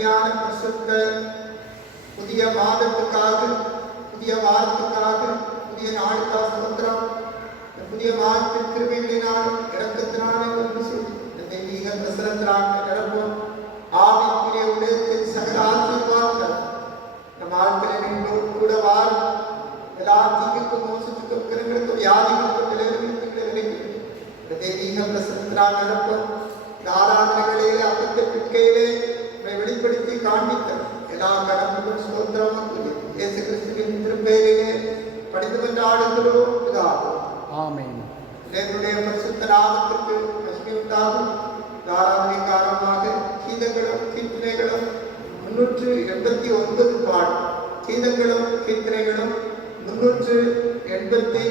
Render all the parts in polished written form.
அருமையான பரிசுத்த புதிய மாதத்துக்காக, புதிய வாரத்துக்காக, புதிய நாளுக்காக ஸ்தோத்திரம். புதிய மாதத்தின் கிருபைகளினால் இரக்கத்தினாலே ஒன்று செய்து இந்த தெய்வீக பிரசனத்தினாக நிரப்பும் ஆவிக்குரிய உலகத்தின் சகல ஆசீர்வாதங்கள் நம் ஆட்களின் கூட வாரும். எல்லா தீங்குக்கும், மோசத்துக்கும், கிரகங்களுக்கும், வியாதிகளுக்கும், நிலைமைகளுக்கும் இந்த தெய்வீக பிரசனத்தினால் நிரப்பும். இந்த ஆராதனைகளிலே அப்பத்தை பிற்கையிலே வெளிப்படுத்தி காண்பித்தல் எல்லா கடமைக்கும் ஸ்தோத்திரமும் இயேசு கிறிஸ்துவின் திருப்பெயரிலே படித்து வந்த ஆடுகளோம் இதாகும். ஆமென். என்னுடைய பரிசுத்த நாமத்திற்கு மகிமை உண்டாகும். ஆராதனை காரணமாக கீதங்களும் கீர்த்தனைகளும் 389 பாடல், கீதங்களும் கீர்த்தனைகளும் 389.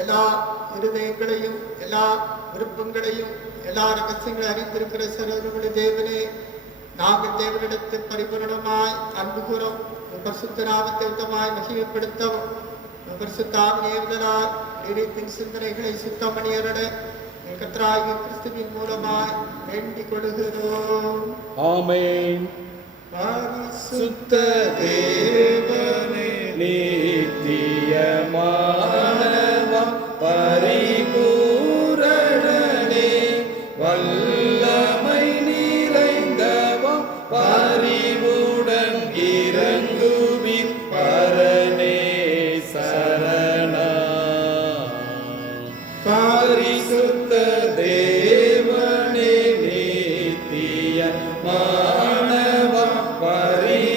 எல்லா இருதயங்களையும், எல்லா விருப்பங்களையும், எல்லா ரகசியங்களையும் அறிந்திருக்கிற சர்வருடைய தேவனே, நாங்கள் தேவனிடத்தில் பரிபூரணமாய் அன்பு கூறும் பரிசுத்த நாமத்தை உத்தமாய் மகிமைப்படுத்தவும் பரிசுத்தாவினால் நீடித்தின் சிந்தனைகளை சுத்தமணியருட கர்த்தராகிய கிறிஸ்துவின் மூலமாய் வேண்டிக் கொள்கிறோம். ஆமென். பரிசுத்த தேவனே, நித்தியமானவம் பரிபூரணனே, வல்லமை நிறைந்தவம் பரிவுடன் இறங்குவின் பரனே சரணா. பரிசுத்த தேவனே, நித்தியமானவம் பரி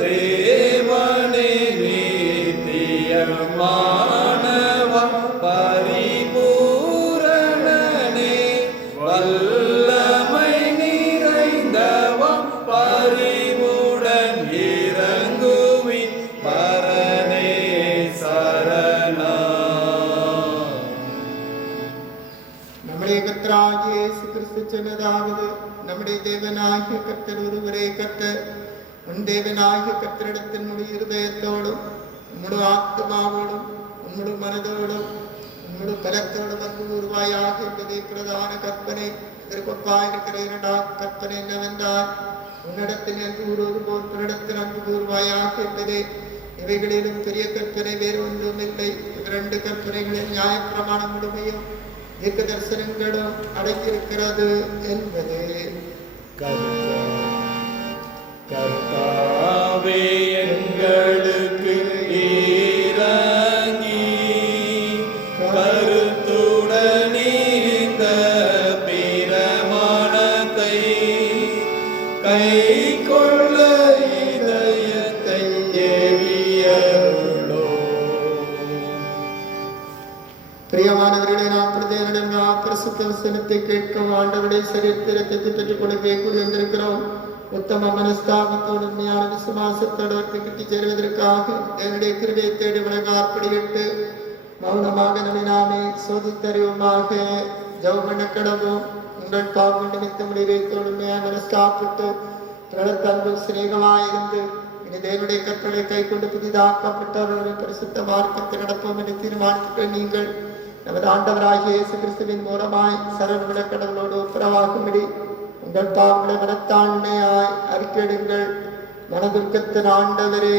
தேவனே நித்தியமானவா பரிபூரணனே வல்லமை நிறைந்தவா பரிவுடன் இறங்குவின் பரனே சரணம். நம்முடைய கர்த்தராகிய இயேசு கிறிஸ்து சொன்னதாவது, நம்முடைய தேவனாகிய கர்த்தர் ஒருவரே கர்த்தர். உன் தேவனாகிய கர்த்தரிடத்தின் உன்னுடைய இருதயத்தோடும் உன்னுடைய ஆத்மாவோடும் உன்னுடைய மனதோடும் உன்னுடைய பலத்தோடும் அன்பு கூறுவாயாக என்பதே பிரதான கற்பனை. இதற்கொப்பாயிருக்கிற இரண்டாம் கற்பனை என்னவென்றால், உன்னிடத்தில் அன்பு கூறுவது போல் பிறனிடத்தில் அன்பு கூறுவாயாக என்பதே. இவைகளிலும் பெரிய கற்பனை வேறு ஒன்றும் இல்லை. இவ்விரண்டு கற்பனைகளில் நியாயப்பிரமாணம் முழுமையும் தீர்க்க தரிசனங்களும் அடங்கியிருக்கிறது என்பது. கர்த்தாவே எங்களுக்கு இறங்கி கருத்துடனே இந்த பிரமாணத்தை கைக்கொள்ள இதயத்தை ஏவியருளோ. பிரியமானவர்களே, நாம் பிரதேவனிடம் பரிசுத்த வசனத்தை கேட்கும் ஆண்டவருடைய சரீரத்தை பெற்றுக் கொடுக்க கூடி வந்திருக்கிறோம். உத்தம மனஸ்தாபத்தோடு உண்மையான விசுவாசத்தோடு கிட்டி சேருவதற்காக என்னுடைய கிருபையை தேடி வழங்காற்படியிட்டு மௌனமாக நம்மை நாமே சோதித்தறிவுமாக ஜெபம் பண்ண கடவும். உங்கள் பாவம் நிமித்தம் நிறைவேற்றோடு உண்மையான மனஸ்தாபத்து பிரதன்பு சிநேகமாயிருந்து இனி தேவனுடைய கற்பனை கை கொண்டு புதிதாக்கப்பட்டவர்களுடைய பரிசுத்த மார்க்கத்தை நடப்போம் என்று தீர்மானித்துக் நீங்கள் நமது ஆண்டவராகிய இயேசு கிறிஸ்துவின் மூலமாய் சரண கடவுளோடு ஒப்புரவாகும்படி உங்கள் பாவங்களை மனத்தாண்மையாய் அறிக்கையிடுங்கள். மனதுக்கத்தின் ஆண்டவரே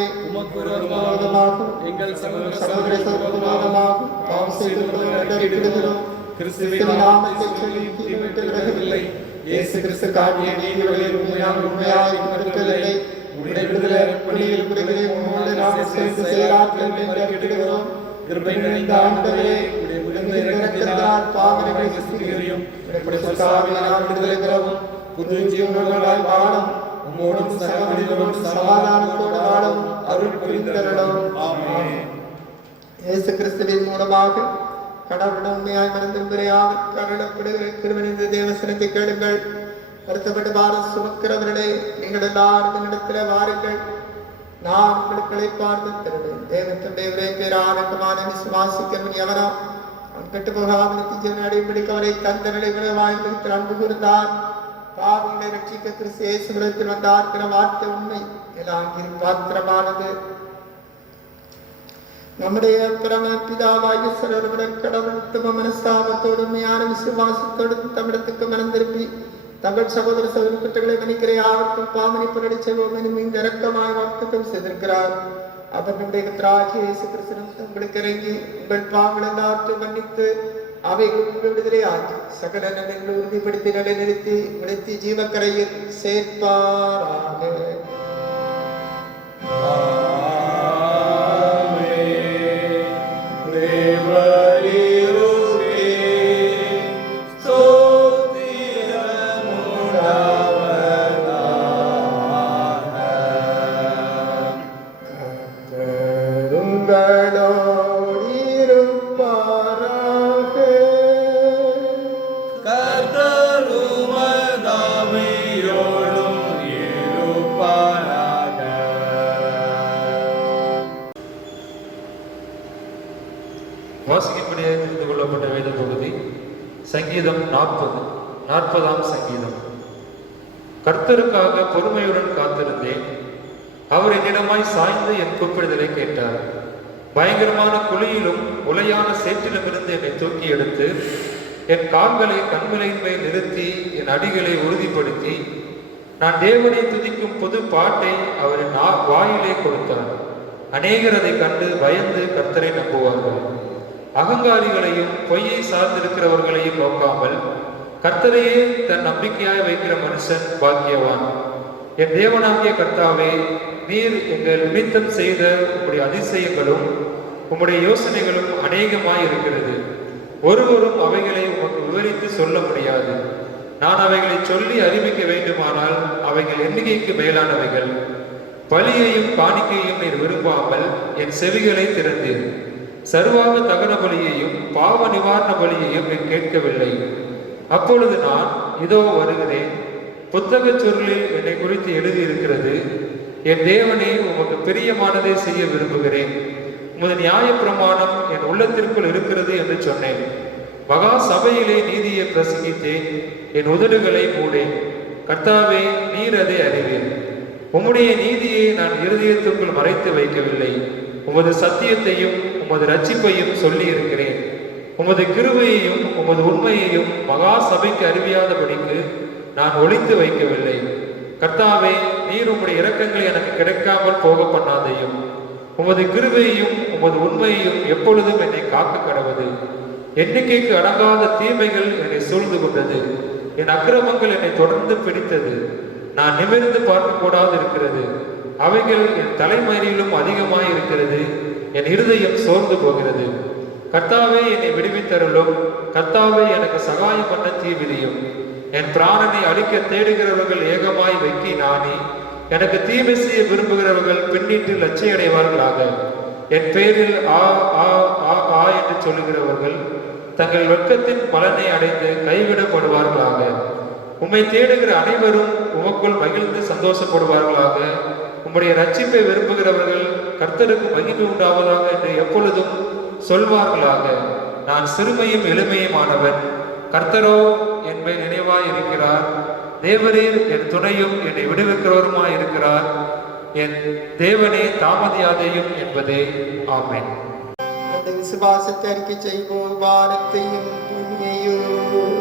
விரோதமாகும் எங்கள் சகோதர விரோதமாகும் பாவம் செய்து அறிக்கையிடுகிறோம். கிறிஸ்துவின் நாமத்தை சொல்லி தீர்விட்டு விலகவில்லை. இயேசு கிறிஸ்து காட்டிய நீதிகளில் உண்மையாய் இருக்கவில்லை. உடைய விடுதலை பணியில் விடுதலை உங்களோடு நாம் சேர்ந்து செயலாற்றல் என்று அறிக்கையிடுகிறோம். கிருபை நிறைந்த ஆண்டவரே, இரக்கத்தால் பாவங்களை சுத்திகரியும். விடுதலை பெறவும் புது ஜீவன்களாய் வாழும் உம்மோடும் சக மனிதரோடும் சமாதானத்தோடு வாழும் அருள் புரிந்தருளும். ஆமென். இயேசு கிறிஸ்துவின் மூலமாக கடவுளிடம் உண்மையாய் மனதும்புரையாக கருணப்படுகிற கிருபைநிறைந்த தேவசனத்தை கேளுங்கள். வருத்தப்பட்டு பாரம் சுமக்கிறவர்களே, நீங்கள் எல்லாரும் என்னிடத்தில் வாருங்கள், நான் உங்களுக்கு இளைப்பாறுதல் தருவேன். தேவனுடைய ஒரே பேரானந்தமான விசுவாசிக்கிறவன் எவனோ அவன் கெட்டு போகாமல் ஜீவனை அடைபடிக்க அவரை தந்த நிலைகளை வாழ்ந்து அன்பு கூர்ந்தார். பாவங்களை ரட்சிக்க கிறிஸ்து இயேசுவிடத்தில் வந்தார்கிற வார்த்தை உண்மை எல்லாம் பாத்திரமானது. நம்முடைய பரம பிதாவாகிய சர்வவல்லவர் கடவுள் உத்தம மனஸ்தாபத்தோடு உண்மையான விசுவாசத்தோடு தமிழத்துக்கு மனம் திரும்பி தங்கள் சகோதர சகோதரி குற்றங்களை மன்னிக்கிற யாருக்கும் பாவனை செய்வோம் எனும் இந்த இரக்கமாய் வாக்குத்தம் செய்திருக்கிறார். அவர் நம்முடைய கர்த்தராகிய இயேசு கிறிஸ்துவிடம் உங்களுக்கு இறங்கி உங்கள் பாவங்கள் எல்லாவற்றையும் மன்னித்து அவைகளுக்கு விடுதலை ஆக்கி சகல நன்மைகளை உறுதிப்படுத்தி நிலைநிறுத்தி விடுத்தி ஜீவக்கரையில் சேர்ப்பாராக. வாசிக்கப்படியாக தெரிந்து கொள்ளப்பட்ட வேத பகுதி சங்கீதம் 40 சங்கீதம். கர்த்தருக்காக பொறுமையுடன் காத்திருந்தேன். அவர் என்னிடமாய் சாய்ந்து என் கூப்பிடுதலை கேட்டார். பயங்கரமான குழியிலும் உலையான சேற்றிலுமிருந்து என்னை தூக்கி எடுத்து என் கால்களை கண்களின் மேல் நிறுத்தி என் அடிகளை உறுதிப்படுத்தி நான் தேவனை துதிக்கும் புது பாட்டை அவரின் வாயிலே கொடுத்தார். அநேகர் அதை கண்டு பயந்து கர்த்தரை நம்புவார்கள். அகங்காரிகளையும் பொய்யை சார்ந்திருக்கிறவர்களையும் நோக்காமல் கர்த்தரையே தன் நம்பிக்கையாய் வைக்கிற மனுஷன் பாக்கியவான். என் தேவனாகிய கர்த்தாவே, நீர் எங்கள் நிமித்தம் செய்த உம்முடைய அதிசயங்களும் உம்முடைய யோசனைகளும் அநேகமாய் இருக்கிறது. ஒருவரும் அவைகளை உமக்கு விவரித்து சொல்ல முடியாது. நான் அவைகளை சொல்லி அறிவிக்க வேண்டுமானால் அவைகள் எண்ணிக்கைக்கு மேலானவைகள். பலியையும் காணிக்கையும் நீர் விரும்பாமல் என் செவிகளை திறந்தீர். சர்வாக தகன பலியையும் பாவ நிவாரண பலியையும் நீர் கேட்கவில்லை. அப்பொழுது நான் இதோ வருகிறேன், புத்தகச் சுருளில் என்னை குறித்து எழுதியிருக்கிறது, என் தேவனே உமக்கு பிரியமானதை செய்ய விரும்புகிறேன், உமது நியாயப்பிரமாணம் என் உள்ளத்திற்குள் இருக்கிறது என்று சொன்னேன். மகா சபையிலே நீதியை பிரசங்கித்தேன், என் உதடுகளை மூடேன். கர்த்தாவே, நீர் அதை அறிவீர். உம்முடைய நீதியை நான் இருதயத்துக்குள் மறைத்து வைக்கவில்லை. உமது சத்தியத்தையும் உமது ரட்சிப்பையும் சொல்லி இருக்கிறேன். உமது கிருபையையும் உமது உண்மையையும் மகா சபைக்கு அறிவியாதபடிக்கு நான் ஒளித்து வைக்கவில்லை. கர்த்தாவே, நீர் உம்முடைய இரக்கங்களை எனக்கு கிடைக்காமல் போக பண்ணாதையும். உமது கிருபையையும் உமது உண்மையையும் எப்பொழுதும் என்னை காக்க கடவது. எண்ணிக்கைக்கு அடங்காத தீமைகள் என்னை சூழ்ந்து கொண்டது. என் அக்கிரமங்கள் என்னை தொடர்ந்து பிடித்தது. நான் நிமிர்ந்து பார்க்க கூடாது இருக்கிறது. அவைகள் என் தலைமயிரிலும் அதிகமாய் இருக்கிறது. என் இருதயம் சோர்ந்து போகிறது. கர்த்தாவே, என்னை விடுவித்தருளும். கர்த்தாவே, எனக்கு சகாயம் பண்ண தீவிரியும். என் பிராணனை அழிக்க தேடுகிறவர்கள் ஏகமாய் வைக்கி நாணி, எனக்கு தீமை செய்ய விரும்புகிறவர்கள் பின்னிட்டு லட்சியடைவார்களாக. என் பேரில் ஆ ஆ ஆ ஆ என்று சொல்லுகிறவர்கள் தங்கள் வெட்கத்தின் பலனை அடைந்து கைவிடப்படுவார்களாக. உம்மை தேடுகிற அனைவரும் உமக்குள் மகிழ்ந்து சந்தோஷப்படுவார்களாக. உம்முடைய ரட்சிப்பை விரும்புகிறவர்கள் கர்த்தருக்கு மகிழ்வு உண்டாவதாக என்று எப்பொழுதும் சொல்வார்களாக. நான் சிறுமையும் எளிமையுமானவன், கர்த்தரோ என் மேல் நினைவாய் இருக்கிறார். தேவரீர் என் துணையும் என்னை விடுவிக்கிறவருமாய் இருக்கிறார். என் தேவனே, தாமதியாதையும் என்பதே. ஆமென். விசுவாசத்தை அறிக்கை செய்வோம். வானத்தையும் பூமியையும்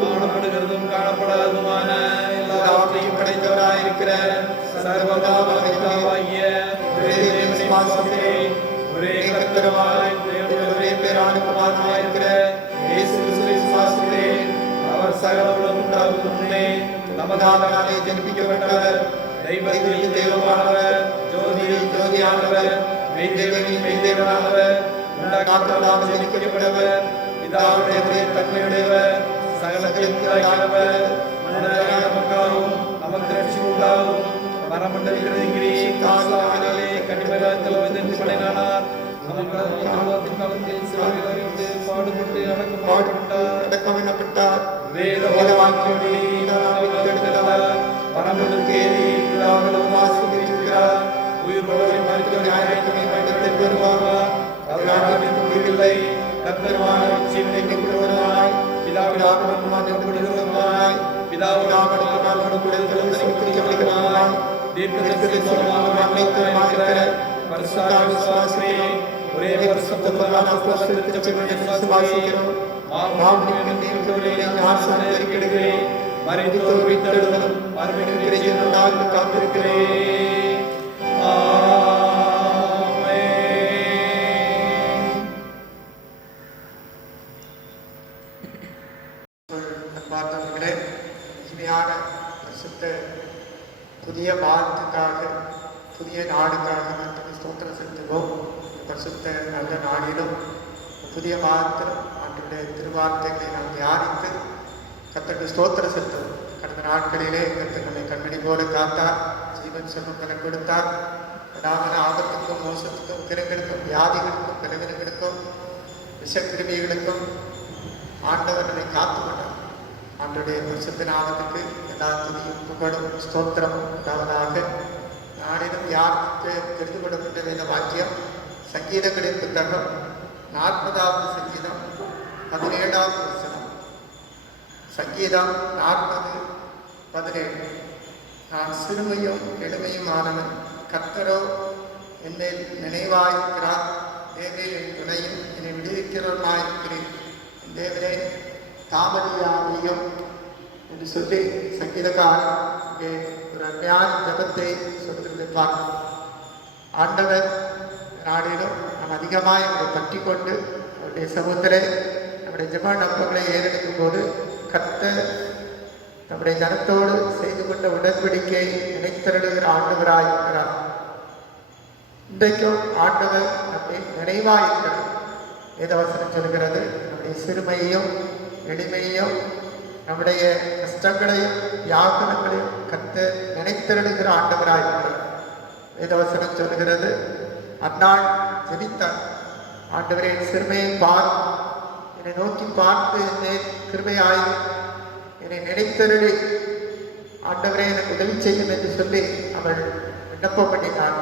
காணப்படுகிறதும் காணப்படாததுமான எல்லாவற்றையும் படைத்தவராயிருக்கிற சர்வதாகிய ஒரே தேவனை ஒரே கர்த்தருமாய் ஒரே பேரானுமாயிருக்கிற இயேசு கிறிஸ்துவை விசுவாசிக்கிறேன். அவர் சகலம் உண்டாகும் முன்னே நமதாலே ஜனிப்பிக்கப்பட்டவர், தெய்வத்தில் தெய்வமானவர், ஜோதியில் ஜோதியானவர், மெய்தேவனின் மெய்தேவனானவர், உண்டாக்காதவராக ஜனிக்கப்பட்டவர், பிதாவுடைய தன்மையுடையவர், சகலத்தின் தாயானவர், மனிதரான மக்களாகவும் நமக்கு ரட்சிப்பு உண்டாகும். மரமண்டலிலே காலாலே கனிமரத்தில் விதித்து படைனானார். நமக்கு காலத்தில் சிவாவிலிருந்து பாடுபட்டு அடக்கப்பட்டார். வேத வாக்கியத்தார் பரமனுக்கு ஏறி நாங்களும் வாசிக்கிறார். உயிரோடு மருத்துவ பெறுவார். அதனால் முடிவில்லை. கர்த்தருமான சிவனைக்குரியவராய் பிதாவிடாகப்படுகிறவராய் பிதாவிடாகப்படுகிறவராய் தீர்க்கதரிசியுமாயிருக்கிற பரிசுத்த விசுவாசியே, ஒரே பரிசுத்தமான விசுவாசிக்கிறோம். மறைத்தோர் வித்தெழுதலும் மறுமையினால் காத்திருக்கிறேன். பார்த்தவர்களே, இனிமையான பரிசுத்த புதிய வாரத்துக்காக, புதிய நாடுக்காக மற்றும் ஸ்தோத்திரம் செலுத்துவோம். பரிசுத்த நல்ல நாளிலும் புதிய வாரத்திலும் ஆண்டுடைய திருவார்த்தைகளை நாம் தியானித்து கர்த்தருக்கு ஸ்தோத்திரம் செலுத்துவோம். கடந்த நாட்களிலே கர்த்தர் நம்மை கண்மணி போல காத்தார், ஜீவன் செல்வங்களை கொடுத்தார். அதாவது ஆபத்துக்கும் மோசத்துக்கும் கிரங்களுக்கும் வியாதிகளுக்கும் பிறவினங்களுக்கும் விஷக்கிருமிகளுக்கும் ஆண்டவர் நம்மை காத்து கொண்டார். ஆண்டுடைய பரிசுத்த நாமத்துக்கு எல்லா துதியும் புகழும் ஸ்தோத்திரமும் உண்டாவதாக. நாளிலும் யாருக்கு தெரிந்து கொள்ளப்பட்ட வேத வாக்கியம் சங்கீதங்களின் புத்தகம் 40வது சங்கீதம் 17வது வசனம். சங்கீதம் 40:17. நான் சிறுமையும் எளிமையுமானவன், கர்த்தரோ என் மேல் நினைவாயிருக்கிறார். தேவரே என் துணையும் என்னை விடுவிக்கிறவருமாயிருக்கிறேன். என் தேவரே, தாமதியாதையும் என்று சொல்லி சங்கீதக்காரன் இங்கே ஒரு அருமையான ஜபத்தை சொல்லியிருப்பார். ஆண்டவர் நாடிலும் நாம் அதிகமாக அவரை பற்றி கொண்டு அவருடைய சமூகத்திலே நம்முடைய ஜப நம்பங்களை ஏறெடுக்கும் போது கர்த்தர் நம்முடைய ஜனத்தோடு செய்து கொண்ட உடன்படிக்கை நினைத்தருளுகிற ஆண்டவராயிருக்கிறார். இன்றைக்கும் ஆண்டவர் நம்மை நினைவாயிருக்கிறார். வேதவசனம் சொல்கிறது, நம்முடைய சிறுமையையும் எளிமையையும் நம்முடைய கஷ்டங்களையும் வியாகுலங்களையும் கர்த்தர் நினைத்தருளுகிற ஆண்டவராயிருக்கிறார். வேதவசனம் சொல்கிறது, அந்நாள் ஜெபித்தார். ஆண்டவரே, என் சிறுமையை பார், என்னை நோக்கி பார்த்து என்னை கிருபையாய் என்னை நினைத்தருளி ஆண்டவரே எனக்கு உதவி செய்யும் என்று சொல்லி அவள் விண்ணப்பம் பண்ணினாள்.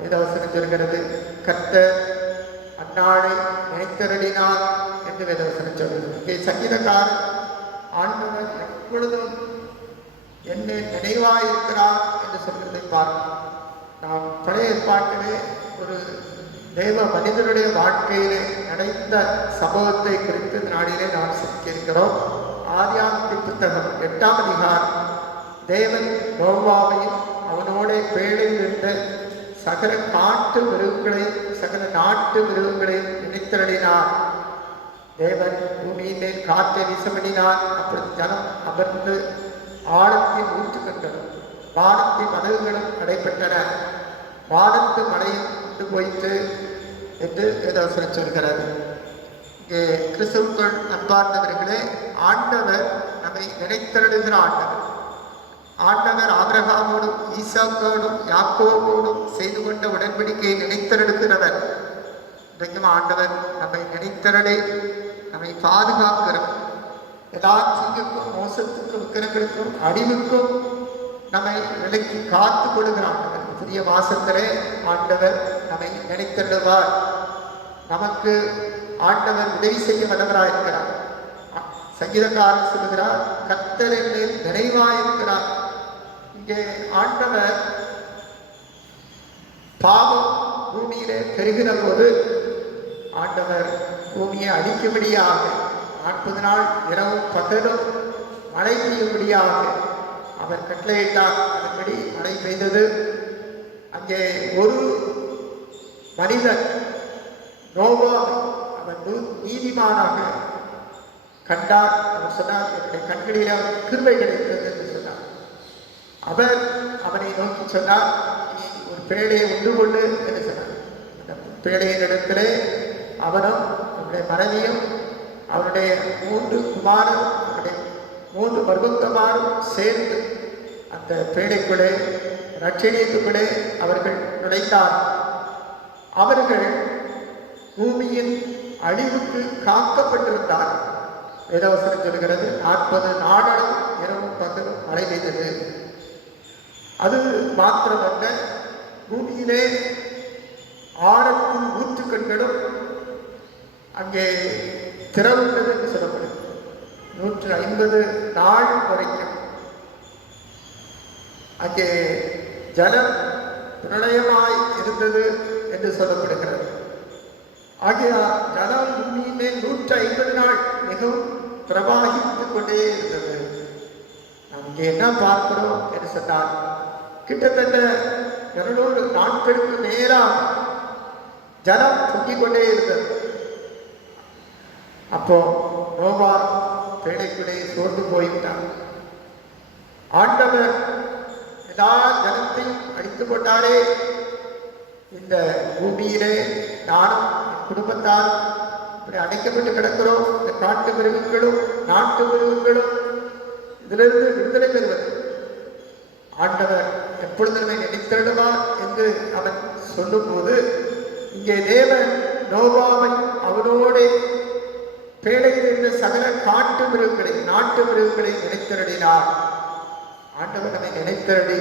வேதவசனம் சொல்கிறது, கர்த்தர் அந்நாளை நினைத்தருளினார் என்று வேதவசனம் சொல்கிறது. இங்கே சங்கீதக்காரர் ஆண்டவர் எப்பொழுதும் என்னை நினைவாயிருக்கிறார் என்று சொல்வதை பார்க்கலாம். நாம் பழைய ஏற்பாட்டிலே ஒரு தேவ மனிதனுடைய வாழ்க்கையிலே நடந்த சம்பவத்தை குறித்து நாளிலே நாம் சிந்திக்கிறோம். ஆதியாகமத்தின் புத்தகம் 8ஆம் அதிகாரம். தேவன் நோவாவையும் அவனோட பேழையில் இருந்த சகல காட்டு மிருகங்களையும் சகல நாட்டு மிருகங்களையும் நினைத்தருளினார். தேவன் பூமியின் மேல் காற்றை வீசமடினார். அப்பொழுது ஜனம் அமர்ந்து ஆழத்தின் ஊற்றுக்கண்களும் வானத்தின் மதகுகளும் நடைபெற்றன. வானத்து மழையும் கொண்டு போயிற்று என்று வேதவசனம் சொல்கிறது. இங்கே கிறிஸ்துவுக்குள் அன்பார்ந்தவர்களே, ஆண்டவர் நம்மை நினைத்தருளுகிற ஆண்டவர். ஆண்டவர் ஆபிரகாமோடும் ஈசாக்கோடும் யாக்கோவோடும் செய்து கொண்ட உடன்படிக்கையை நினைத்தருளுகிறவர். இன்றைக்கும் ஆண்டவர் நம்மை நினைத்தருளை நம்மை பாதுகாக்கிறவர். எல்லா தீங்குக்கும் மோசத்துக்கும் விக்கிரங்களுக்கும் அழிவுக்கும் நம்மை விலக்கி காத்து கொடுக்கிற ஆண்டவர். புதிய மாசத்திலே ஆண்டவர் நம்மை நினைத்தருளுவார். நமக்கு ஆண்டவர் உதவி செய்ய வல்லவராயிருக்கிறார். சங்கீதக்காரன் சொல்லுகிறார், கர்த்தர் என்னை நிறைவாயிருக்கிறார். இங்கே ஆண்டவர் பாவம் பூமியிலே பெருகிற போது ஆண்டவர் பூமியை அழிக்கும்படியாக 40 நாள் இரவும் பகலும் மழை பெய்யும்படியாக அவர் கட்டளையிட்டார். அதன்படி மழை பெய்தது. அங்கே ஒரு மனிதன் நோவாவை அவன் நீதிமானாக கண்டார். அவர் சொன்னார், என்னுடைய கண்களில் அவர் கிருபை கிடைத்தது என்று சொன்னார். அவர் அவனை நோக்கி சொன்னார், நீ ஒரு பேழையை உண்டு கொண்டு என்று சொன்னார். அந்த பேழையின் இடத்திலே அவனும் அவருடைய மனைவியும் அவருடைய 3 குமாரரும் அவருடைய 3 மருமகமாரும் சேர்ந்து அந்த பேழைக்குள்ளே ரட்சணியத்துக்குள்ளே அவர்கள் நுழைந்தார். அவர்கள் பூமியின் அழிவுக்கு காக்கப்பட்டிருந்தார். வேதவசனம் சொல்கிறது, 40 நாளும் இரவும் பகலும் மழை பெய்தது. அது மாத்திரமல்ல, பூமியிலே ஆழத்தின் ஊற்றுக்கண்களும் அங்கே திறவுள்ளது என்று சொல்லப்படுது. 150 நாள் வரைக்கும் அங்கே ஜலம் பிரளயமாய் இருந்தது என்று சொல்லப்படுகிறது. ஆகையால் ஜலம் பூமியிலே 150 நாள் மிகவும் பிரவாகித்துக் கொண்டே இருந்தது. நாம் இங்கே என்ன பார்க்கிறோம் என்று சொன்னால், கிட்டத்தட்ட 200 நாட்களுக்கு மேலாக ஜலம் பொங்கிக் கொண்டே இருந்தது. அப்போ நோவா பேழைக்குள்ளே சோர்ந்து போய்விட்டார். ஆண்டவர் எல்லா ஜனத்தையும் அடித்து போட்டாரே, இந்த பூமியிலே நானும் குடும்பத்தார் இப்படி அடைக்கப்பட்டு கிடக்கிறோம். இந்த காட்டு மிருகங்களும் நாட்டு மிருகங்களும் இதிலிருந்து விடுதலை பெறுவது ஆண்டவர் எப்பொழுதுமே நினைத்திடுவார் என்று அவன் சொல்லும் போது, இங்கே தேவன் நோவாவை அவனோடு பேழையில் இருந்த சகல காட்டு மிருகங்களை நாட்டு மிருகங்களை நினைத்தருளினார். ஆண்டவர் நம்மை நினைத்தருளி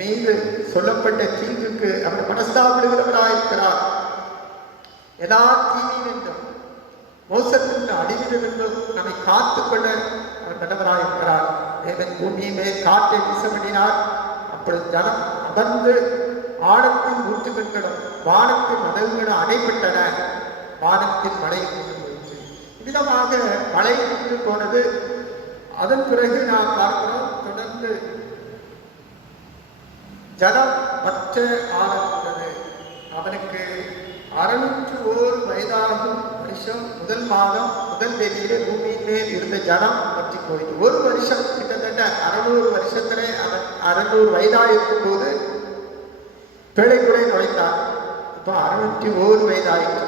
மீது சொல்லப்பட்ட தீங்குக்கு அவர் மனஸ்தாபடுகிறவராயிருக்கிறார். எல்லா தீமையினின்றும் மோசத்தின் அழிவிலிருந்தும் நம்மை காத்துக்கொள்ள அவர் நல்லவராயிருக்கிறார். தேவன் பூமியின் மேல் காற்றை வீசப்படினார். அப்பொழுது ஜனம் அமர்ந்து ஆழத்தின் ஊற்றுக்கண்களும் வானத்தின் மதகுகளும் அடைபட்டன. வானத்தின் மழை கொண்டு போயிற்று. விதமாக மழை கொண்டு போனது. அதன் பிறகு நாம் பார்க்கிறோம், தொடர்ந்து ஜனம் மற்ற ஆரம்பித்தது. அவனுக்கு 601 வயதாகும் வருஷம் முதல் மாதம் முதல் தேதியிலே பூமியின் மேல் இருந்த ஜனம் பற்றி போயிட்டு ஒரு வருஷம், கிட்டத்தட்ட 600 வருஷத்திலே அவன் 600 வயதாக இருக்கும் போது பேழைக்குள்ளே நுழைந்தார். இப்போ 601 வயதாயிற்று.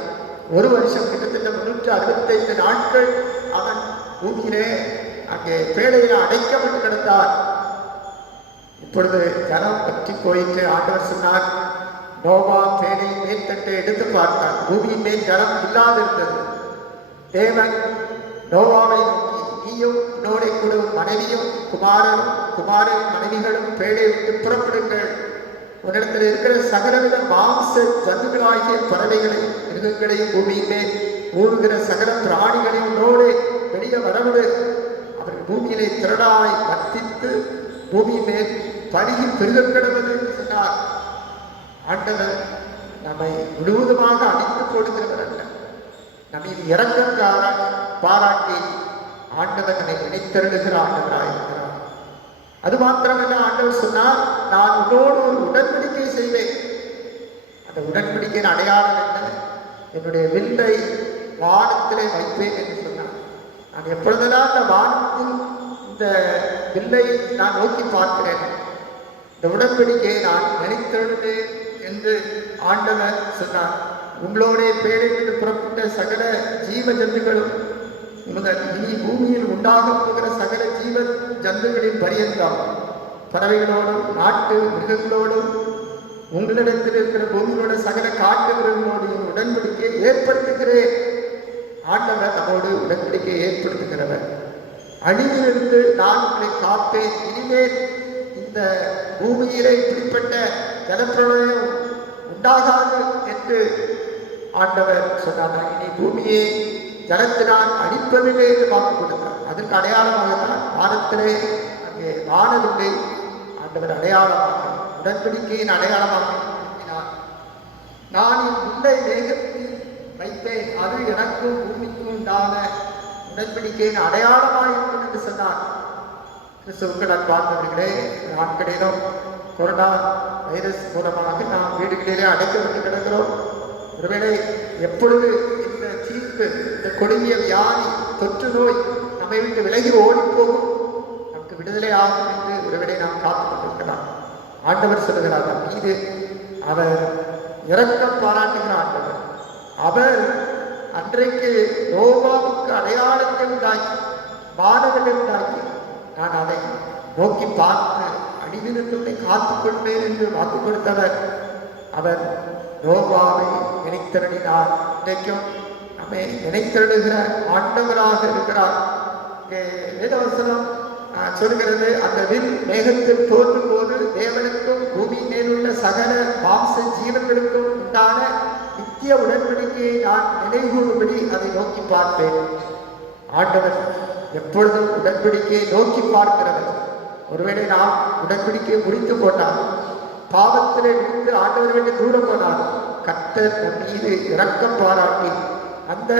ஒரு வருஷம், கிட்டத்தட்ட 365 நாட்கள் அவன் பூமியிலே அங்கே பேழையில் அடைக்கப்பட்டு கிடந்தார். இப்பொழுது ஜலம் பற்றி போயிட்டு ஆண்டவர் சொன்னார், நோவா பேனை மேற்கட்டை எடுத்து பார்த்தார், பூமியின் மேல் ஜலம் இல்லாதிருந்தது. தேவன் நோவாவை நோக்கி, நீயும் உன்னோட கூட மனைவியும் குமாரன் மனைவிகளும் பேழை விட்டு புறப்படுங்கள். உன்னிடத்தில் இருக்கிற சகலவித மாம்ச ஜந்துக்களாகிய பறவைகளையும் மிருகங்களையும் பூமியின் மேல் ஊறுகிற சகல பிராணிகளையும் உன்னோடு வெளியே வரவிடு. அவர்கள் பூமியிலே திரளாய் வர்த்தித்து பூமியின் மேல் பழுகி பெருகக்கிடவது சொன்னார். ஆண்டவர் நம்மை முழுவதுமாக அடித்துக் கொடுக்கிறவர் அல்ல, நம்மை இரக்கம் பாராட்டி ஆண்டவர் நம்மை நினைத்தருளுகிற ஆண்டவராயிருக்கிறார். அது மாத்திரமல்ல, ஆண்டவர் சொன்னார், நான் உன்னோடு ஒரு உடன்படிக்கை செய்வேன். அந்த உடன்படிக்கையின் அடையாளம் என்ன? என்னுடைய வில்லை வானத்திலே வைப்பேன் என்று சொன்னார். நான் எப்பொழுதெல்லாம் அந்த வானத்தில் இந்த வில்லை நான் நோக்கி பார்க்கிறேன், இந்த உடன்படிக்கையை நான் நினைத்தருளுவேன் என்று ஆண்டவர் சொன்னார். உங்களோடைய பேரிலிருந்து புறப்பட்ட சகல ஜீவ ஜந்துகளும் இனி பூமியில் உண்டாக போகிற சகல ஜீவ ஜந்துகளின் பரியந்தம் பறவைகளோடும் நாட்டு மிருகங்களோடும் உங்களிடத்தில் இருக்கிற பூமியோட சகல காட்டு மிருகங்களோடையும் உடன்படிக்கையை ஏற்படுத்துகிறேன். ஆண்டவர் நம்மோடு உடன்படிக்கையை ஏற்படுத்துகிறவர். அழிவிலிருந்து நான் உங்களை காப்பேன். இனிமேல் இந்த பூமியிலே இப்படிப்பட்ட ஜலப்பிரளயம் உண்டாகாது என்று ஆண்டவர் சொன்னார். இனி பூமியை ஜலத்தினால் அடிப்பதிலே என்று வாக்கு கொடுத்தார். அதற்கு அடையாளமாகத்தான் வானத்திலே அங்கே வானவில்லை ஆண்டவர் அடையாளமாக உடன்படிக்கையின் அடையாளமாக கூறினார். நான் என் வில்லை வேகத்தில் வைத்தேன், அது எனக்கும் பூமிக்கும் உண்டான உடன்படிக்கையின் அடையாளமாக இருக்கும் என்று சொன்னார். கிறிஸ்துவுக்கு நான் பார்த்தவர்களே, நாட்களிலும் கொரோனா வைரஸ் மூலமாக நாம் வீடுகளிலே அடைக்கப்பட்டு கிடக்கிறோம். ஒருவேளை எப்பொழுது இந்த தீர்ப்பு, இந்த கொடிய வியாதி, தொற்று நோய் நம்மை விட்டு விலகி ஓடிப்போகும், நமக்கு விடுதலை ஆகும் என்று ஒருவேளை நாம் காத்துக் கொண்டிருக்கலாம். ஆண்டவர் சொல்லுகிறார், நம் மீது அவர் இரக்கம் பாராட்டுகிற ஆண்டவர். அவர் அன்றைக்கு நோவாவுக்கு அடையாளத்தை உண்டாக்கி மாணவர்களை உண்டாக்கி, நான் அதை நோக்கி பார்த்து அடிவிருந்ததை காத்துக் கொள்வேன் என்று வாக்கு கொடுத்தவர். அவர் நோவாவை நினைத்தருளினார். இன்றைக்கும் நம்மை நினைத்தருளுகிற ஆண்டவராக இருக்கிறார். வேதவசனம் சொல்கிறது, அந்த வில் மேகத்தில் தோன்றும் போது தேவனுக்கும் பூமி மேலுள்ள சகல மாம்ச ஜீவன்களுக்கும் உண்டான நித்திய உடன்படிக்கையை நான் நினைவுகூறும்படி அதை நோக்கி பார்ப்பேன். ஆண்டவர் எப்பொழுதும் உடன்படிக்கையை நோக்கி பார்க்கிறவர். ஒருவேளை நாம் உடன்படிக்கையை முடித்து போட்டால், பாவத்திலே விழுந்து ஆண்டவர் வேண்டி தூரம் போனார், கர்த்தர் நம் மீது இரக்கம் பாராட்டி அந்த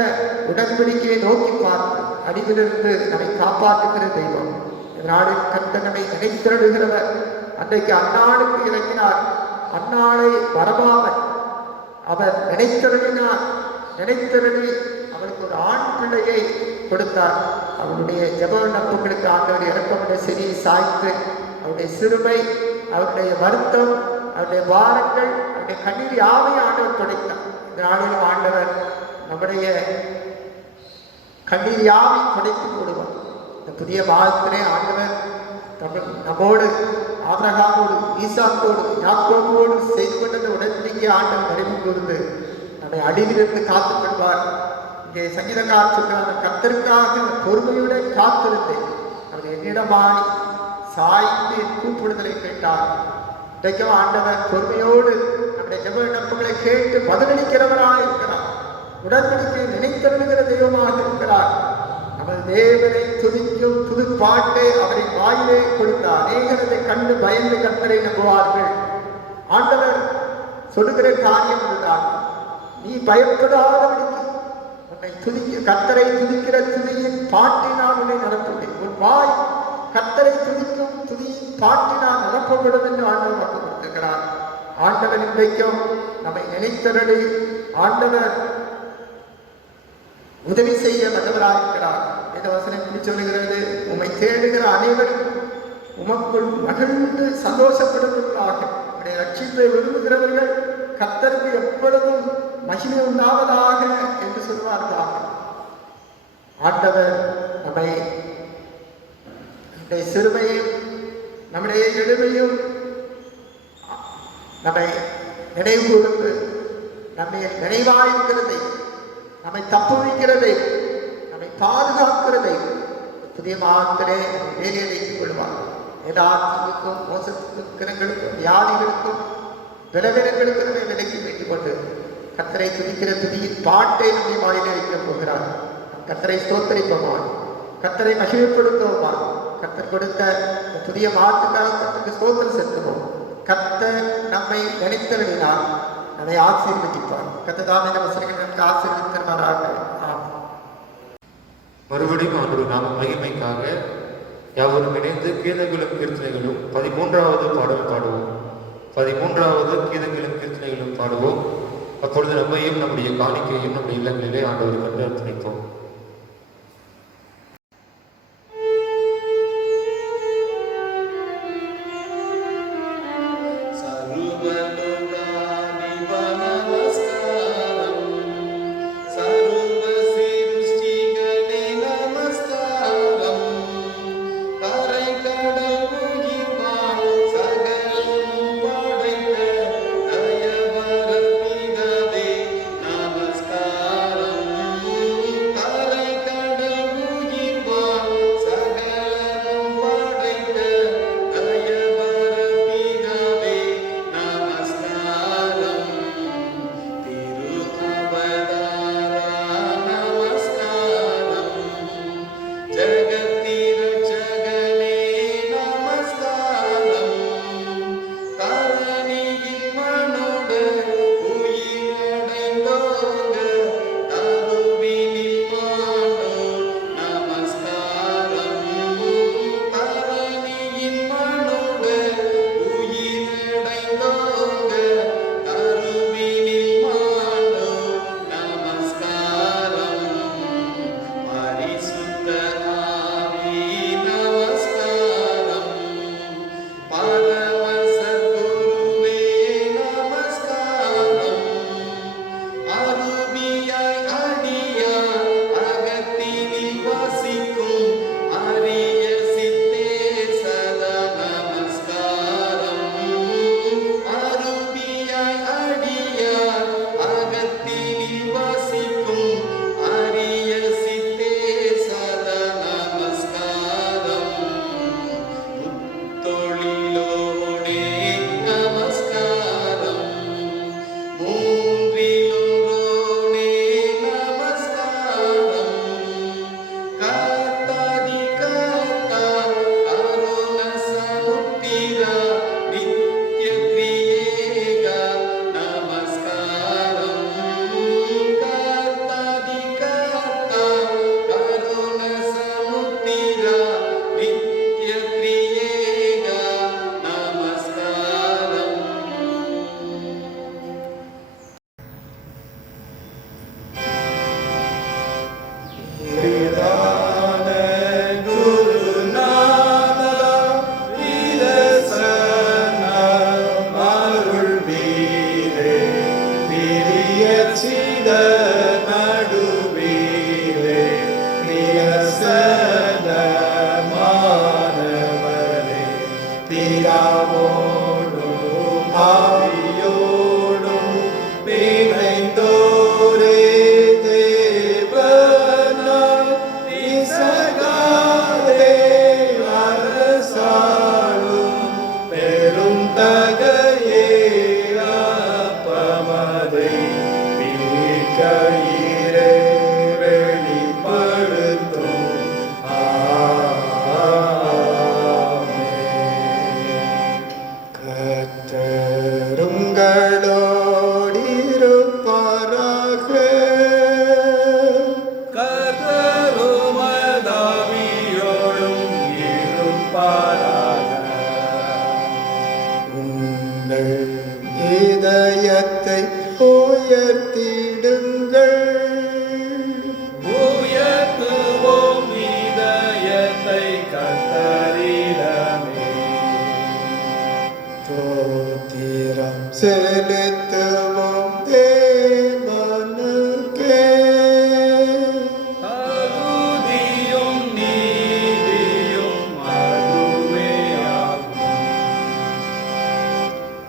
உடன்படிக்கையை நோக்கி பார்த்து அடிவிலிருந்து நம்மை காப்பாற்றுகிற தெய்வம். நாளில் கர்த்தர் நம்மை நினைத்திருடுகிறவர். அன்றைக்கு அன்னாளுக்கு இறங்கினார். அன்னாளை வரவாமல் அவர் நினைத்திருடினார். நினைத்திருடி அவளுக்கு ஒரு ஆண் பிள்ளையை கொடுத்தார். அவருடைய ஜெப நப்புகளுக்கு ஆண்டவர் இறக்கமுடைய செடியை சாய்த்து அவருடைய சிறுமை, அவருடைய வருத்தம், அவருடைய வாரங்கள், அவருடைய கண்ணீர் யாவை ஆண்டவர் துடைத்தார். இந்த நாளிலும் ஆண்டவர் நம்முடைய கண்ணீர் யாவை துடைத்து போடுவார். இந்த புதிய மாதத்திலே ஆண்டவர் நம்மோடு ஆபிரகாமோடு ஈசாக்கோடு யாக்கோபோடு செய்து கொண்ட உடன்படிக்கை ஆண்டவர் நிறைவு கூர்ந்து நம்மை அடிவிலிருந்து காத்துக் கொள்வார். இங்கே சங்கீதக்காரர் சொல்கிறார், கர்த்தருக்காக பொறுமையுடன் காத்திருந்தேன், அவர் என்னிடமாய் சாய்ந்து கூப்பிடுதலை கேட்டார். இன்றைக்கும் ஆண்டவர் பொறுமையோடு நம்முடைய ஜெப விண்ணப்பங்களை கேட்டு பதிலளிக்கிறவராக இருக்கிறார். உடன்படிக்கையை நினைத்தருளுகிற தெய்வமாக இருக்கிறார். நமது தேவனை துதிக்கும் புது பாட்டை அவரின் வாயிலே கொடுத்தார். அநேகரை கண்டு பயந்து கர்த்தரை நம்புவார்கள். ஆண்டவர் சொல்லுகிற காரியம் இதுதான், நீ பயப்படாதபடிக்கு உன்னை கர்த்தரை துதிக்கிற துதியின் பாட்டினால் உன்னை நடத்துவேன். உன் வாய் கர்த்தரை துதிக்கும் துதியின் பாட்டினால் நடப்பப்படும் என்று ஆண்டவர் வாக்கு கொடுத்திருக்கிறார். ஆண்டவர் இன்றைக்கும் நம்மை நினைத்தருளி ஆண்டவர் உதவி செய்ய வல்லவராயிருக்கிறார். இந்த வசனம் இப்படி சொல்லுகிறது, உம்மை தேடுகிற அனைவரும் உமக்குள் மகிழ்ந்து சந்தோஷப்படுவதற்காக உடைய ரட்சிப்பை விரும்புகிறவர்கள் கர்த்தருக்கு எப்பொழுதும் மகிமை உண்டாவதாக என்று சொல்வார்களாக. ஆண்டவர் நம்மை சிறுமையும் நம்முடைய எளிமையும் நம்மை நினைவு கூர்ந்து நம்மை நினைவாயிருக்கிறதை, நம்மை தப்புவிக்கிறதை, நம்மை பாதுகாக்கிறதை புதிய மாதத்திலே வேலையை வைத்துக் கொள்வார். எல்லா தீங்குக்கும், மோசத்துக்கும், கிரங்களுக்கும், வியாதிகளுக்கும், பலவீனங்களுக்கும் நம்மை விலக்கி வைத்துக் கொண்டு கர்த்தரை துதிக்கிற துதியின் பாட்டை நம்மை வாயிலே வைக்கப் போகிறார். கர்த்தரை ஸ்தோத்தரிப்போமா, கர்த்தரை மகிழ்ப்படுத்துவோமா, கர்த்தர் கொடுத்த புதிய மாதத்துக்காக கர்த்தருக்கு ஸ்தோத்திரம் செலுத்துவோம். கர்த்தர் நம்மை நினைத்தருளினார், நம்மை ஆசீர்வதிப்பார். கர்த்தர் தாமே நம்ம நமக்கு ஆசீர்வதித்தருமாறாக. மறுபடியும் அவருடைய நாம மகிமைக்காக யாவரும் இணைந்து கீதங்களும் கீர்த்தனைகளும் 13வது பாடல் பாடுவோம். 13வது கீதங்களும் கீர்த்தனைகளும் பாடுவோம். அப்பொழுது நம்மையும் நம்முடைய காணிக்கையும் நம்முடைய இல்லங்களிலே ஆண்டவர் கண்டு அர்ப்பணிப்போம்.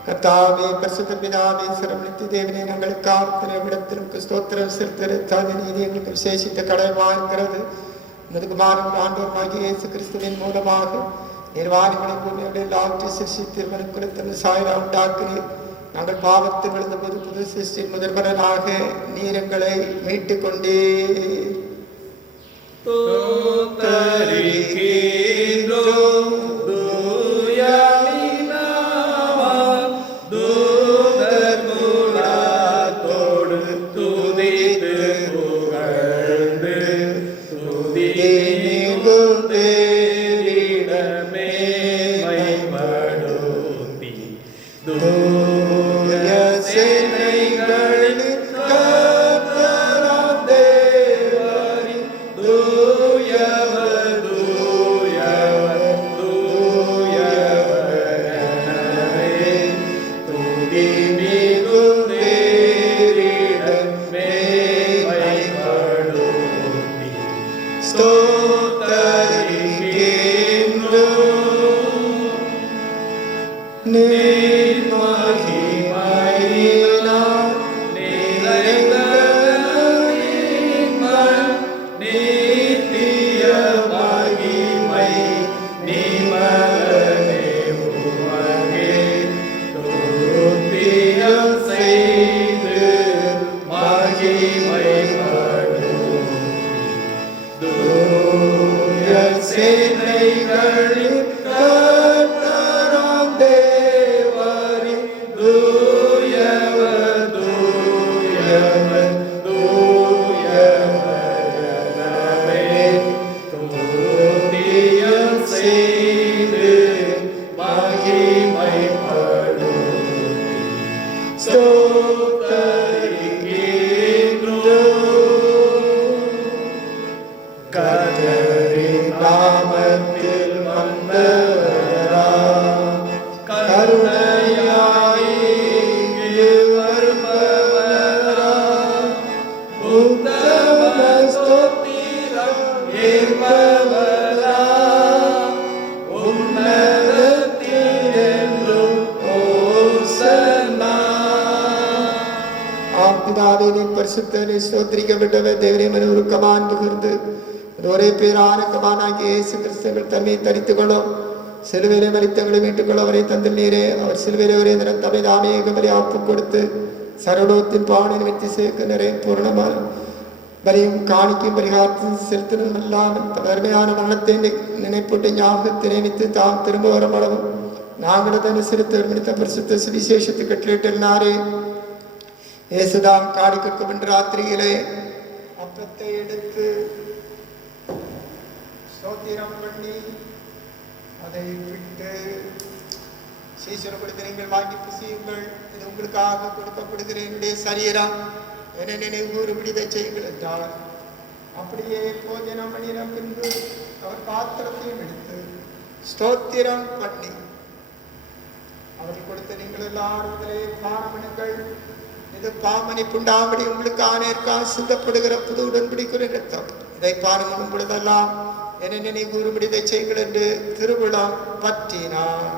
കർത്താവേ, പരിശുദ്ധ പിതാവേ, സർവ്വനിത്യ ദേവനെ ഞങ്ങൾക്കാർത്തിന് എവിടത്തിലും സ്തോത്രം செலுத்த நீதி எங்களுக்கு விசேஷித்த கடமையாக இருக்கிறது. முதுகுமாரும் ஆண்டவருமாகிய இயேசு கிறிஸ்துவின் மூலமாக நிர்வாணிகளை பூமியோட எல்லாவற்றையும் சிருஷ்டித்து மனுக்குலத்தின் சாயலா உண்டாக்குகிறீர். நாங்கள் பாவத்தில் விழுந்தபோது புது சிருஷ்டின் முதல்வனாக நீர் எங்களை மீட்டுக் கொண்டே ஸ்தோத்திரிக்கப்பட்டவர் தேவரே, மனவுருக்கமான் புகழ்ந்து ஒரே பேரான கமானாகிய இயேசு கிறிஸ்துவின் தன்மை தரித்துக் கொள்ளும். சிலுவையிலே மரித்தவங்களை மீட்டுக் கொள்ள அவரை தந்தில் நீரே. அவர் சிலுவையிலே ஒரே தினம் தம்மை தாமே கபலி ஆப்பு கொடுத்து சரடோத்தின் பாவனை நிமித்தி சேர்க்க நிறைய பூர்ணமான பலியும் காணிக்கும் பரிகாரத்தில் செலுத்தணும் அல்லாமல் தம் அருமையான மரணத்தை நினைப்பூட்ட ஞாபகத்தை நினைத்து தாம் திரும்ப வரமளவும் நாங்களது அனுசரித்து நிமித்த பரிசுத்த சுவிசேஷத்தை கட்டளிட்டாரே. இயேசுதாம் காடி கற்கும் என்று ராத்திரியிலே அப்பத்தை எடுத்து ஸ்தோத்திரம் பண்ணி அதை விட்டு சீசனை கொடுத்து நீங்கள் வாங்கி புசியுங்கள், இது உங்களுக்காக கொடுக்கப்படுகிற என்னுடைய சரீரம், என நினைவுறும்படி இதை செய்யுங்கள் என்றார். அப்படியே போஜனம் பண்ணின பின்பு அவர் பாத்திரத்தையும் எடுத்து ஸ்தோத்திரம் பண்ணி அவர் கொடுத்த நீங்கள் எல்லாரும் இதிலே பானமனுங்கள், இது பாமணிப்புண்டாம்படி உங்களுக்கான சிந்தப்படுகிற புது உடன்படிக்கிற ரத்தம், இதை பானம் பொழுதெல்லாம் என நினைவுறும்படி இதை செய்யுங்கள் என்று திருவிழா பற்றினார்.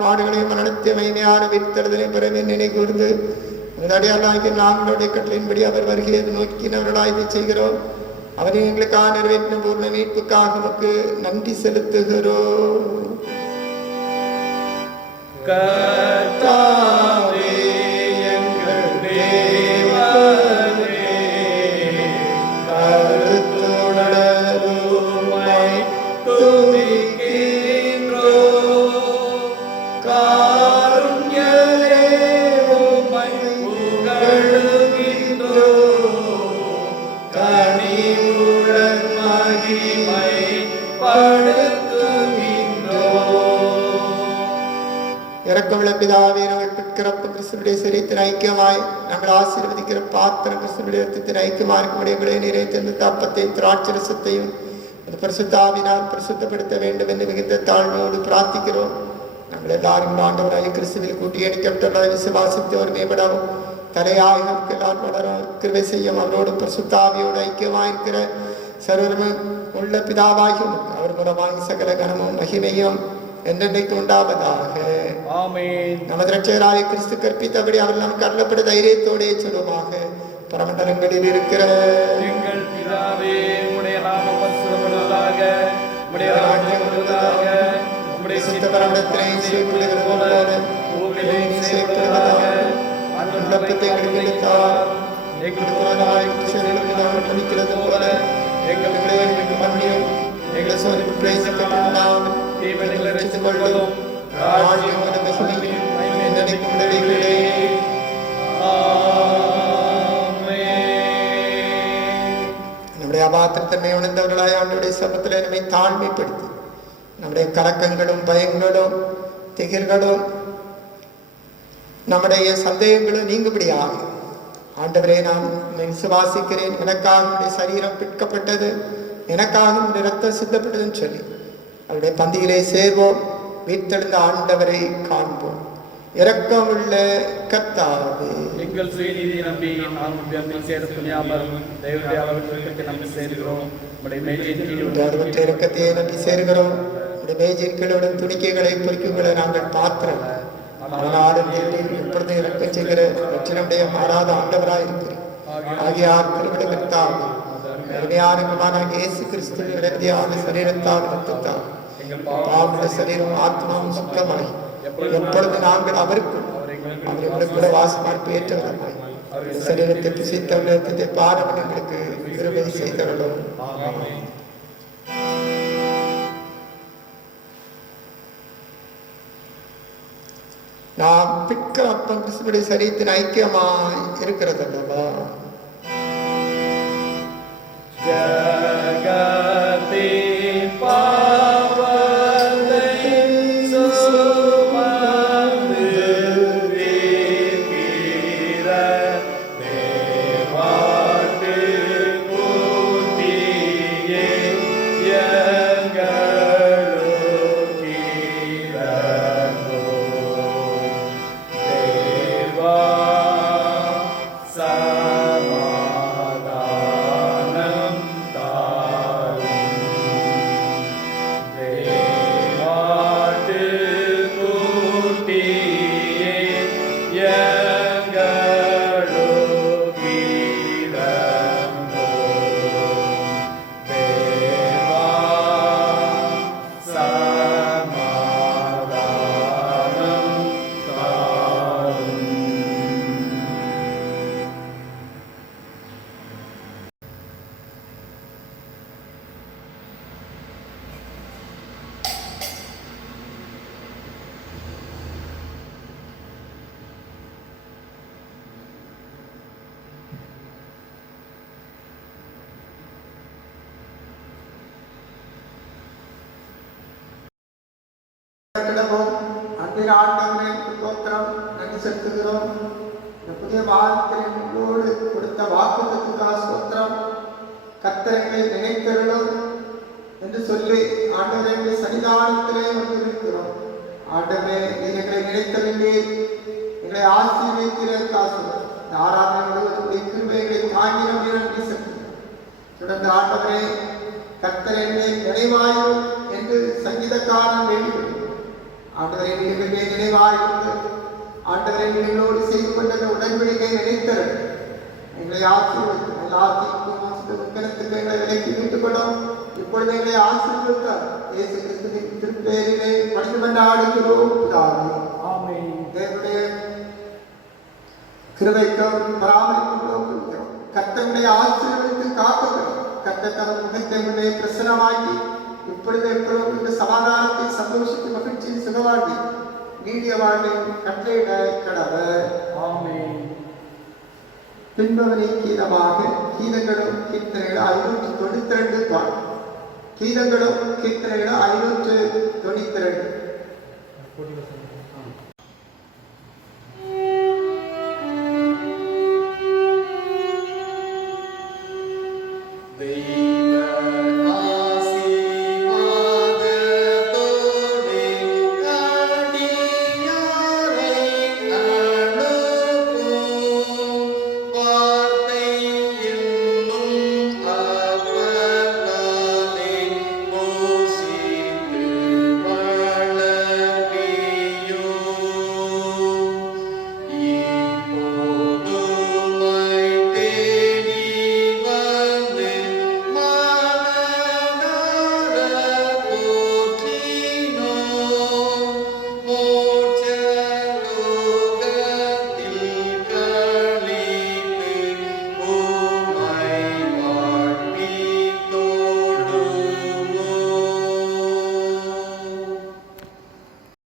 பாடுகளையும் மரணத்தை மைமையான வித்தடுதலை பெறவே நினை கூர்ந்து அடையாளாகி நாங்களுடைய கட்டளையின்படி அவர் வருகையை நோக்கினவர்களாக இதை செய்கிறோம். அவரை எங்களுக்காக நிறைவேற்றின பூர்ண மீட்புக்காக நமக்கு நன்றி செலுத்துகிறோம். கர்த்தாவே எங்கள் தேவனே, கருத்துடன் உம்மை துதிக்கின்றோம். காருண்யரே உம்மை புகழ் கிறிஸ்துடைய சரீரத்தின் ஐக்கியமாய் நாங்கள் ஆசீர்வதிக்கிற பாத்திரம் கிறிஸ்துடைய ரத்தத்தின் ஐக்கியமாக இருக்கக்கூடிய நிறைவேற்ற அப்பத்தையும் திராட்சரசத்தையும் அந்த பரிசுத்தாவினால் பரிசுத்தப்படுத்த வேண்டும் என்று மிகுந்த தாழ்மையோடு பிரார்த்திக்கிறோம். நாங்கள் எல்லாரும் ஆண்டவராய் கிறிஸ்துவில் கூட்டி அணிக்கப்பட்டுள்ள விசுவாசித்தவர் மேம்படவும் தலையாயகம் எல்லாரும் வளர கிருபை செய்யும். அவரோடு பரிசுத்தாவியோடு ஐக்கியமாயிருக்கிற சர்வமும் உள்ள பிதாவாகியும் அவர் மூலமாய் சகல கனமும் மகிமையும் என்றென்றைக்கு உண்டாவதாக. ஆமென். நமது இரட்சகராய கிறிஸ்து கற்பித்தபடி அவர் நமக்கு அருளப்பட தைரியத்தோடே சொல்லுமாக. பரமண்டலங்களில் இருக்கிற எங்கள் பிதாவே, உம்முடைய நாமம் பரிசுத்தப்படுவதாக, உம்முடைய ராஜ்யம் வருவதாக, உம்முடைய சித்தம் பரமண்டலத்திலே செய்யப்படுகிறது போல பூமியிலே செய்யப்படுவதாக. அந்தப்பத்தை எங்களுக்கு அளித்தார். எங்களுக்கு நாங்கள் மன்னிக்கிறது போல எங்களுக்கு மன்னியும். எங்களை சோதனைக்கு பிரவேசிக்கப்படாமல் தீமைகளை ரட்சித்துக் கொள்வதும் ராஜ்யம் மகிமையும் என்றென்றைக்கும் உடையவைகளே. நம்முடைய அபாத்திரத்தன்மை உணர்ந்தவர்களாய் ஆண்டவருடைய சமூகத்தில் நம்மை தாழ்மைப்படுத்தி நம்முடைய கலக்கங்களும் பயங்களும் திகிர்களும் நம்முடைய சந்தேகங்களும் நீங்கும்படியாக ஆண்டவரே நான் விசுவாசிக்கிறேன், எனக்காக சரீரம் பிற்கப்பட்டது, எனக்காக ரத்தம் சித்தப்பட்டதுன்னு சொல்லி அவருடைய பந்தியிலே சேர்வோம். வீட்டெழுந்த ஆண்டவரை காண்போம். இரக்கமுள்ள கர்த்தாவே, எங்கள் சுயநீதியை நம்பி நாங்கள் சேர துணியாமல் தேவனுடைய அவர்களுக்கு நம்பி சேர்கிறோம். இரக்கத்தையே நம்பி சேர்கிறோம். உடைய மேஜின் கீழுடன் துணிக்கைகளை பொறிக்குகளை நாங்கள் பார்க்கிறோம். அதனாலும் எப்பொழுது இறக்க செய்கிற லட்சணமுடைய மாறாத ஆண்டவராய் இருக்கிறேன். ஆகியார் திருவிட கர்த்தாவே, அருமையான குமாரனாகிய இயேசு கிறிஸ்துவின் இறுதியான சரீரத்தால் ரத்தத்தால் பாவமுள்ள சரீரம் ஆத்மாவும் சுத்தமாய் எப்பொழுது நாங்கள் அவருக்கும் அவர்களுக்கு கூட வாசமார்ப்பு ஏற்றவரமாய் சரீரத்தை புசித்தவர்களை பாரவன் எங்களுக்கு கிருபை செய்தவர்களும். நாம் பிற்க அப்பம் கிறிஸ்துவுடைய சரீரத்தின் ஐக்கியமாய் இருக்கிறது அல்லவா? ஜகத்தின் பாவத்தை சுமந்து தீர்க்கிற தேவாட்டு கூட்டியே எங்களுக்கிரங்கோ. தேவா சமாதானம் தாரும். தேவாட்டு கூட்டியே எங்களுக்கிரங்கோ. தேவா சமாதானம் தாரும். அன்பின் ஆண்டவரே, ஸ்தோத்திரம், நன்றி செலுத்துகிறோம். இந்த புதிய வாரத்தில் உங்களோடு கொடுத்த வாக்குத்தத்தத்துக்காக ஸ்தோத்திரம். கர்த்தரை நினைத்தருளும் என்று சொல்லி ஆண்டவரே சன்னிதானத்திலே வந்திருக்கிறோம். ஆண்டவரே, நீர் எங்களை நினைத்தருளீர், எங்களை ஆசீர்வதிக்கிறதற்காக இந்த ஆராதனை முழுவதும் கிருபைகளை தாங்கி நம்பி நன்றி செலுத்துகிறோம். தொடர்ந்து ஆண்டவரே, கர்த்தரை நினைவாயும் என்று சங்கீதக்காரன் வேண்டும். ஆண்டவரை நீங்கள் நினைவாயிருந்து ஆண்டவரை நீங்களோடு செய்து கொண்ட உடன்படிக்கை நினைத்தல் எங்களை ஆசீர்வதித்து உட்கணத்துக்கு எங்களை விலைக்கு மீட்டுக் கொள்ளும். இப்பொழுது எங்களை ஆசீர்வதித்தார் இயேசு கிறிஸ்துவின் திருப்பேரிலே பணிந்து ஆடுகிறோம். தேவனுடைய கிருபைக்கும் பராமரிப்பும் கர்த்தருடைய ஆசீர்வதித்து காக்குகிறோம். கர்த்தர் தனது முகத்தை பிரசனமாக்கி இப்பொழுது எப்பொழுதும் இந்த சமாதானத்தை சந்தோஷத்தை மகிழ்ச்சி சுகவாழ்வி நீடிய வாழ்வை கட்டளையிட கடவர். பின்பவனை கீதமாக கீதங்களும் கீர்த்தனைகள் 592 பாடல். கீதங்களும் கீர்த்தனைகள் 592